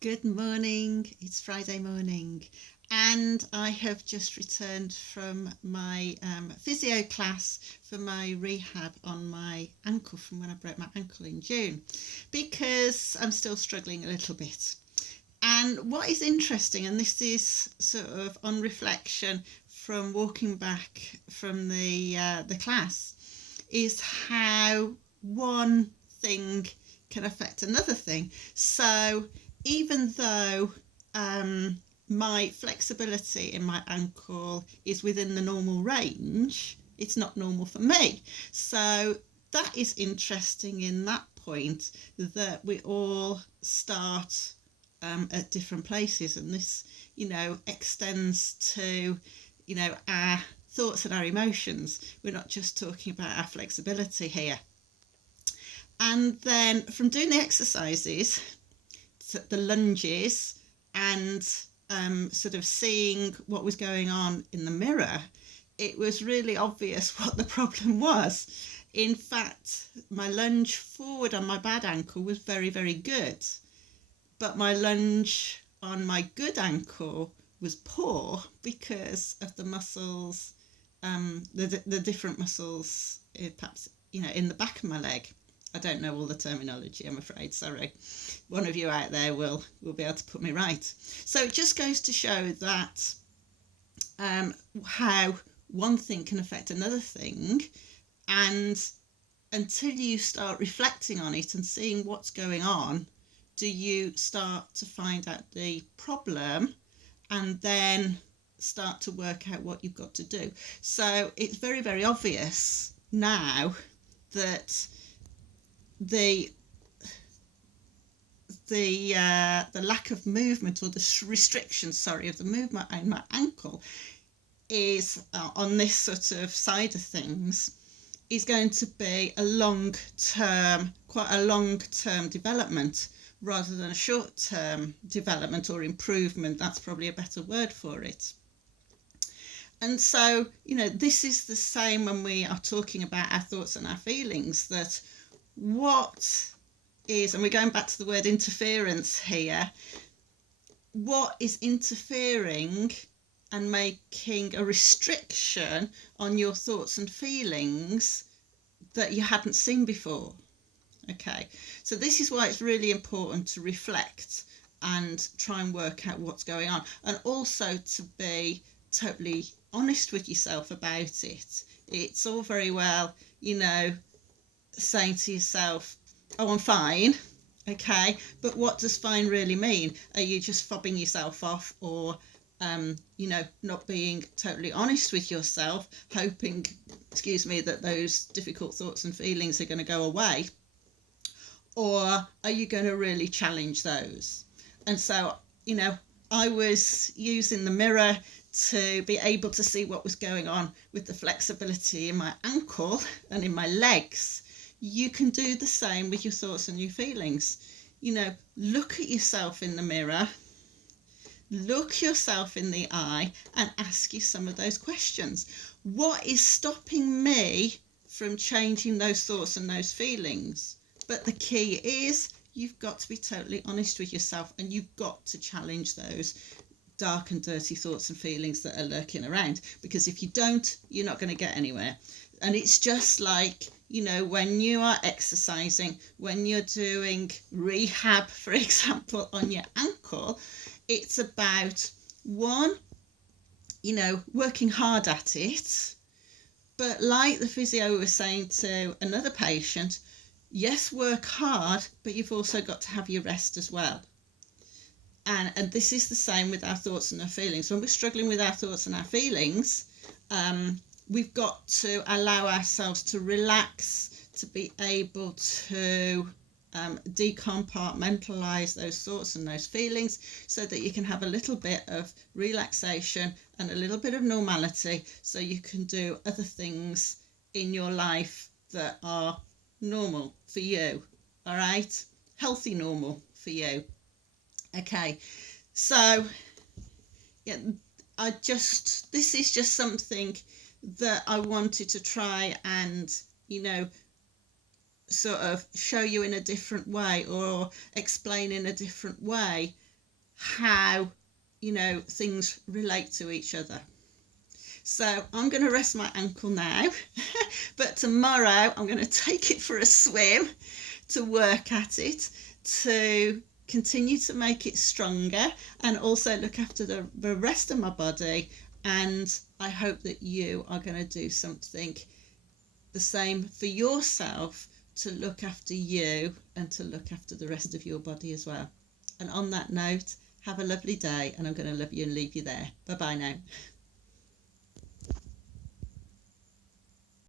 Good morning. It's Friday morning, and I have just returned from my physio class for my rehab on my ankle from when I broke my ankle in June, because I'm still struggling a little bit. And what is interesting, and this is sort of on reflection from walking back from the class, is how one thing can affect another thing. So even though my flexibility in my ankle is within the normal range, it's not normal for me. So that is interesting in that point, that we all start at different places, and this, extends to, our thoughts and our emotions. We're not just talking about our flexibility here. And then from doing the exercises, the lunges, and sort of seeing what was going on in the mirror, it was really obvious what the problem was. In fact, my lunge forward on my bad ankle was very, very good, but my lunge on my good ankle was poor because of the muscles, the different muscles, perhaps, in the back of my leg. I don't know all the terminology, I'm afraid, sorry. One of you out there will be able to put me right. So it just goes to show that how one thing can affect another thing, and until you start reflecting on it and seeing what's going on, do you start to find out the problem and then start to work out what you've got to do. So it's very, very obvious now that the lack of movement, or the restriction, of the movement in my ankle is on this sort of side of things, is going to be quite a long-term development rather than a short-term development or improvement. That's probably a better word for it. And so, this is the same when we are talking about our thoughts and our feelings, that what is, and we're going back to the word interference here, what is interfering and making a restriction on your thoughts and feelings that you hadn't seen before. Okay, so this is why it's really important to reflect and try and work out what's going on, and also to be totally honest with yourself about it. It's all very well, saying to yourself, oh, I'm fine, okay, but what does fine really mean? Are you just fobbing yourself off, or not being totally honest with yourself, hoping, that those difficult thoughts and feelings are going to go away? Or are you going to really challenge those? And so, I was using the mirror to be able to see what was going on with the flexibility in my ankle and in my legs. You can do the same with your thoughts and your feelings. Look at yourself in the mirror, look yourself in the eye, and ask you some of those questions. What is stopping me from changing those thoughts and those feelings? But the key is, you've got to be totally honest with yourself, and you've got to challenge those dark and dirty thoughts and feelings that are lurking around, because if you don't, you're not going to get anywhere. And it's just like, when you are exercising, when you're doing rehab, for example, on your ankle, it's about, one, working hard at it. But like the physio was saying to another patient, yes, work hard, but you've also got to have your rest as well. And this is the same with our thoughts and our feelings. When we're struggling with our thoughts and our feelings, we've got to allow ourselves to relax, to be able to decompartmentalize those thoughts and those feelings, so that you can have a little bit of relaxation and a little bit of normality, so you can do other things in your life that are normal for you. All right, healthy normal for you. Okay, so this is just something that I wanted to try and sort of show you in a different way, or explain in a different way, how, things relate to each other. So I'm going to rest my ankle now, but tomorrow I'm going to take it for a swim to work at it, to continue to make it stronger, and also look after the rest of my body. And I hope that you are going to do something the same for yourself, to look after you and to look after the rest of your body as well. And on that note, have a lovely day, and I'm going to love you and leave you there. Bye bye now.